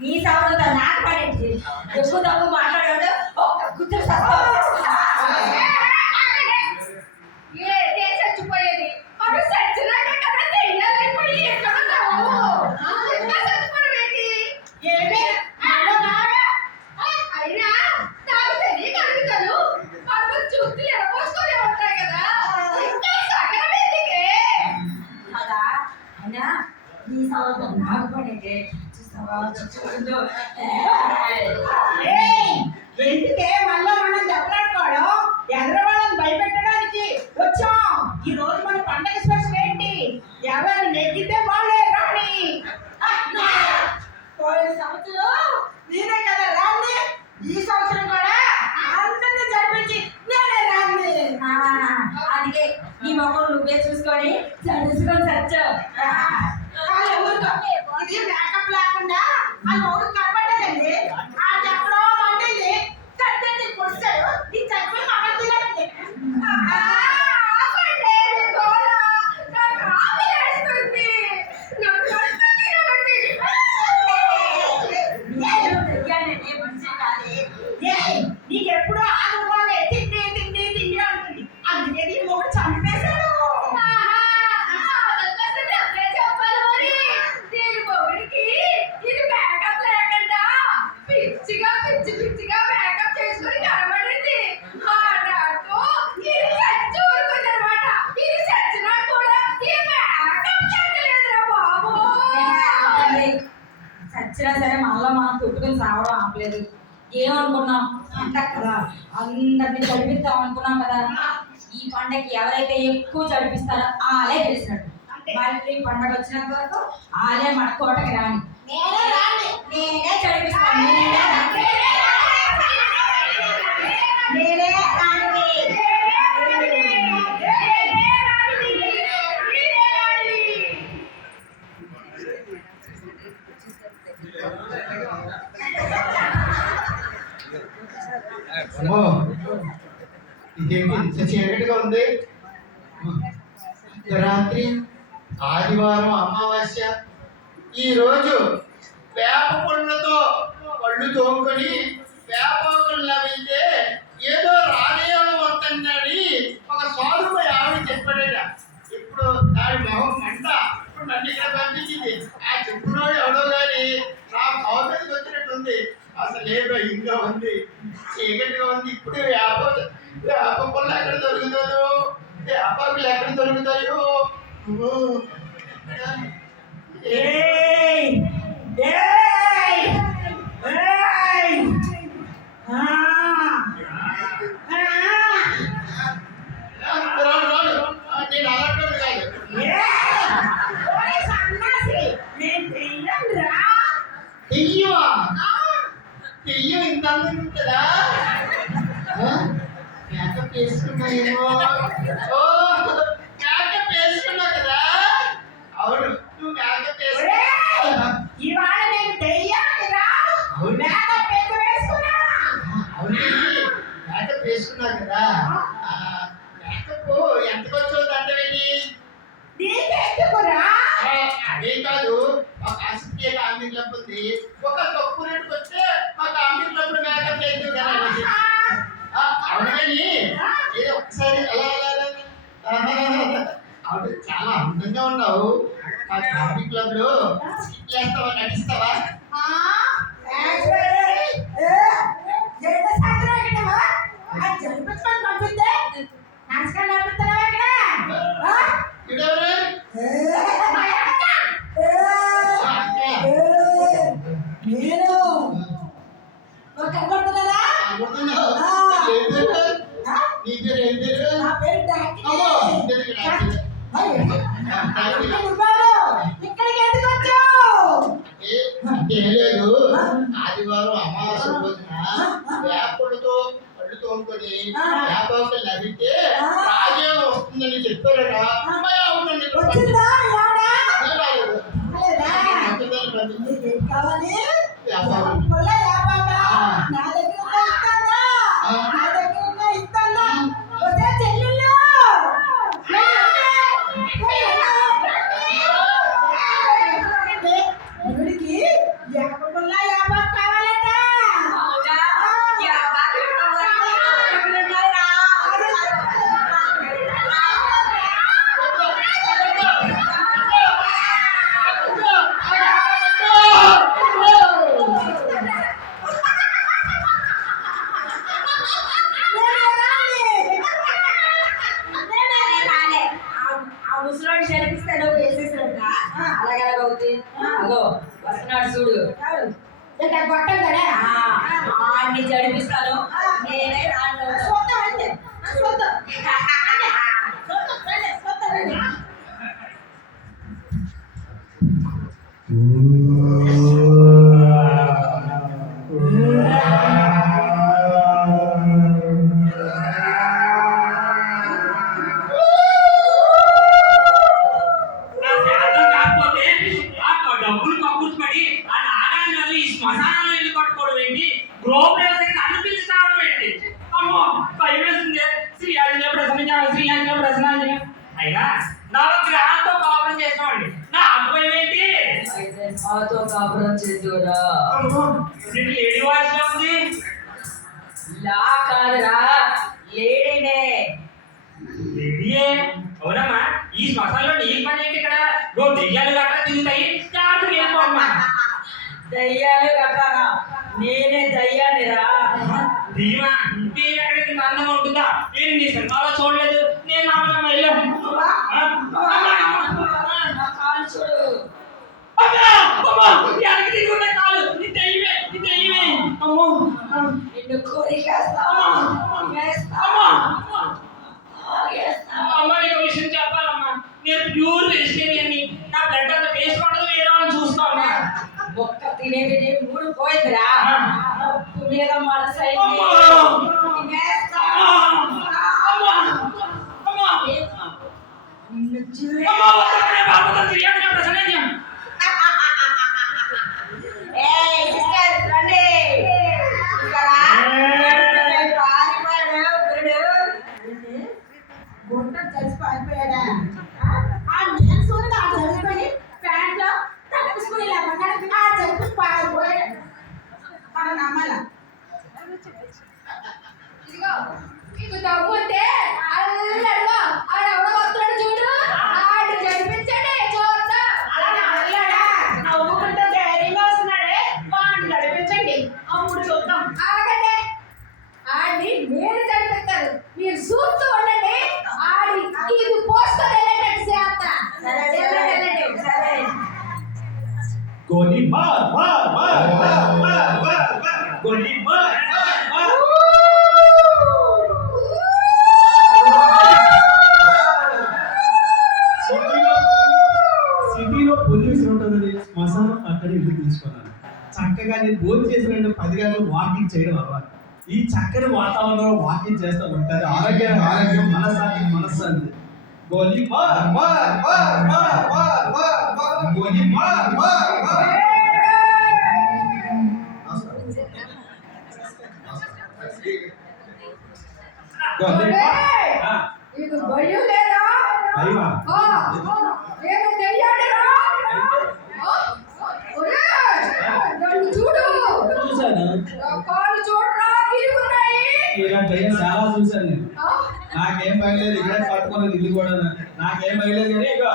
నీ సౌండ్ నాకు పడేది ఎక్కువ తక్కువ మాట్లాడాడు కూర్చొని చచ్చిపోయేది నీ సౌండ్ నాకు పడేది ఎందుకే మళ్ళా మనం దెబ్బలాడుకోవడం ఎదరవాళ్ళని భయపెట్టడానికి వచ్చాం. ఈ రోజు మన పండగ స్పెషల్ ఏంటి? ఎవరు నెగ్గితే వాళ్ళే రాణి. పోయిన సంవత్సరం నేనే కదా రాణి, ఈ సంవత్సరం కూడా అందరినీ జరిపించి నేనే రాణి. అందుకే నీ మొక్కలు నువ్వే చూసుకొని చదువుకొని సచ్చావు. ఇది మేకప్ లేకుండా ఆ నోరు కనపడ్డదండి. ఆ చెప్పడం వండింది కట్టండి కొట్టాడు నీ చచ్చిపోయి మమ్మల్ని తినడండి. నీకెప్పుడు ఆదుకోవాలి తిండి తిండి తిండి అంటుంది. అందుకే నీ మూడు చంపేశాడు. చచ్చినా సరే మళ్ళీ మనం కొట్టుకుని రావడం ఆపలేదు. ఏమనుకున్నాం అంట కదా, అందరినీ చదివిద్దాం అనుకున్నాం కదా. ఈ పండగకి ఎవరైతే ఎక్కువ చదివిస్తారో ఆలే గెలిచినట్టు. మళ్ళీ పండగ వచ్చినంత వరకు ఆలే మన కోటకి రాని. నేనే చదివిస్తాను. ఇదేంటి ఇంత చీకటిగా ఉంది? రాత్రి ఆదివారం అమావాస్య. ఈరోజు వేప పుల్లతో పళ్ళు తోముకొని వేపాకులు లభించే ఏదో రాజయోగం వస్తుందని ఒక సాధువు ఆవిడ చెప్పాడట. ఇప్పుడు దాని మొహం మంట. ఇప్పుడు నన్ను ఇక్కడ పంపించింది. ఆ చెప్పునోడు ఎవడో కానీ నా మొహం మీదకి వచ్చినట్టుంది. అసలు ఏదో ఇంకా ఉంది, చీకటిగా ఉంది. ఇప్పుడు వేప పుల్ల ఎక్కడ దొరుకుతాయో, వేపాకులు ఎక్కడ దొరుకుతాయో. నేను అలాంటి కాదు. తెయ్యమా? తెయ్యం ఇంత అందం ఉంటుందా? మేకప్ వేసుకున్నాయేమో. ఓ మేకప్ వేసుకున్నావు కదా? అవును, నువ్వు మేకప్ వేసుకున్నా. ఇవాళ నేను తెయ్యాలిరా. మేకప్ ఎక్కువ వేసుకున్నా. అవును, మేకప్ వేసుకున్నావు కదా. మేకప్ ఎంతకు వచ్చేది అంటేంటి? నీకెందుకురా? అదే కాదు, ఒక ఆసక్తి ఆమె క్లబ్ ఉంది. ఒక తక్కువ రేటుకి వస్తే మాకు ఆమె క్లబ్ మేకప్ లేదు కదా. అవునని ఏదో ఒకసారి అలా అలా చాలా అందంగా ఉన్నావు. మా కామెడీ క్లబ్ లో చేస్తావా, నటిస్తావా? లేదు, ఆదివారం అమావాస్య రోజున వేపలతో పళ్ళు తోముకొని వేపాకులు లభిస్తే రాజ్యం వస్తుందని చెప్పారట. ఎలాగవుతుంది అగో వస్తున్నాడు చూడు కొట్టగలే ఆడిని జడిపిస్తాను నేనే రాను చూద్దాం అంతే చూద్దాం నా శాతం కాకపోతే ఆ డబ్బులు కక్కుర్చుపడి ఆ నాగాన్ని వదిలి ఈ శ్మశానంలో ఇల్లు కట్టుకోవడం ఏంటి గృహప్రవేశానికి నన్ను పిలిచి రావడం ఏంటి అమ్మో భయం వేస్తుంది శ్రీ ఆంజనేయ ప్రసన్న శ్రీ ఆంజనేయ ప్రసన్న అయినా నాలో గ్రహాలతో కాపురం చేసినవాడిని నా అబ్బాయి ఏంటి అయితే నాతో కాపురం చేద్దురా అమ్మో నీకు లేడీ వాయిస్ లో ఉంది లా కాదురా లేడీనే లేడీయే అవునమ్మా ఈ శ్మశానంలో నీ పని ఏంటి ఇక్కడ నువ్వు దెయ్యాలు గట్రా తిరుగుతాయి జాగ్రత్తగా వెళ్ళిపోమ్మా దయ్యాలు కట్టారా నేనే దయ్యానిరా ధీమా నేను ఎక్కడికి ఇంత అందంగా ఉంటుందా నేను నీ సినిమాలో చూడలేదు నేను నామకమ్మ వెళ్ళాను నా కాలు చూడు అమ్మో నిన్ను కోరికేస్తా వేస్తా వేస్తా అమ్మ నీకు విషయం చెప్పాలమ్మా నేను ప్యూర్ వెజిటేరియన్ నా బ్లడ్ అంతా టేస్ట్ పడదు వేరే వాళ్ళని చూస్తామా ఒక్క తినే తినే మూడు పోయిందిరా ఉప్పు మీద మనసు అమ్మా! వేస్తా నిన్ను చూడే ఏయ్ సిస్టర్ రండి చూసారా పారిపోయాడు గుంట కలిసి పారిపోయాడా ఆ నేను చూడదు ఆ జరిగిపోయి ప్యాంట్ లో తప్పించుకుని లేకుండా ఆ జరిపి పారిపోయాడు మనం నమ్మాల ఇదిగో నీకు డబ్బు ఉంటే అల్లడుగా ఆడెవడో వస్తున్నాడు చూడు ఆడు జరిపించండి చూద్దాం అలా నమ్మలాడా నవ్వుకుంటూ ధైర్యంగా వస్తున్నాడే వాడిని నడిపించండి అప్పుడు చూద్దాం ఆగండి ఆడిని నేను జరిపిస్తాను మీరు చూస్తూ ఉండండి ఆడి ఇది పోస్టర్ వెళ్ళేటట్టు చేస్తా సరే సరే సరే గోలీ మార్ మార్ మార్ మార్ మార్ మార్ మార్ గోలీ మార్ మార్ మార్ సిటీలో పొల్యూషన్ ఉంటుందని శ్మశానం అక్కడ ఇల్లు తీసుకున్నాను చక్కగా నేను భోజనం చేసిన 10 గంటలు వాకింగ్ చేయడం అలవాటు ఈ చక్కని వాతావరణంలో వాకింగ్ చేస్తూ ఉంటారు ఆరోగ్యం మనశ్శాంతి గోలీ మార్ మార్ మార్ మార్ మార్ మార్ మార్ గోలీ మార్ మార్ మార్ గోలీ మార్ ఇది భయం లేదా భయమా నేను తెలియదురా నన్ను చూడు చూశాను నా కాళ్ళు చూడరా తిరుగున్నాయి ఇలాంటి భయం చాలా చూశాను నేను నాకేం భయం లేదు ఇక్కడ పట్టుకున్నది ఇల్లు కూడా నాకేం భయం లేదు కానీ ఇక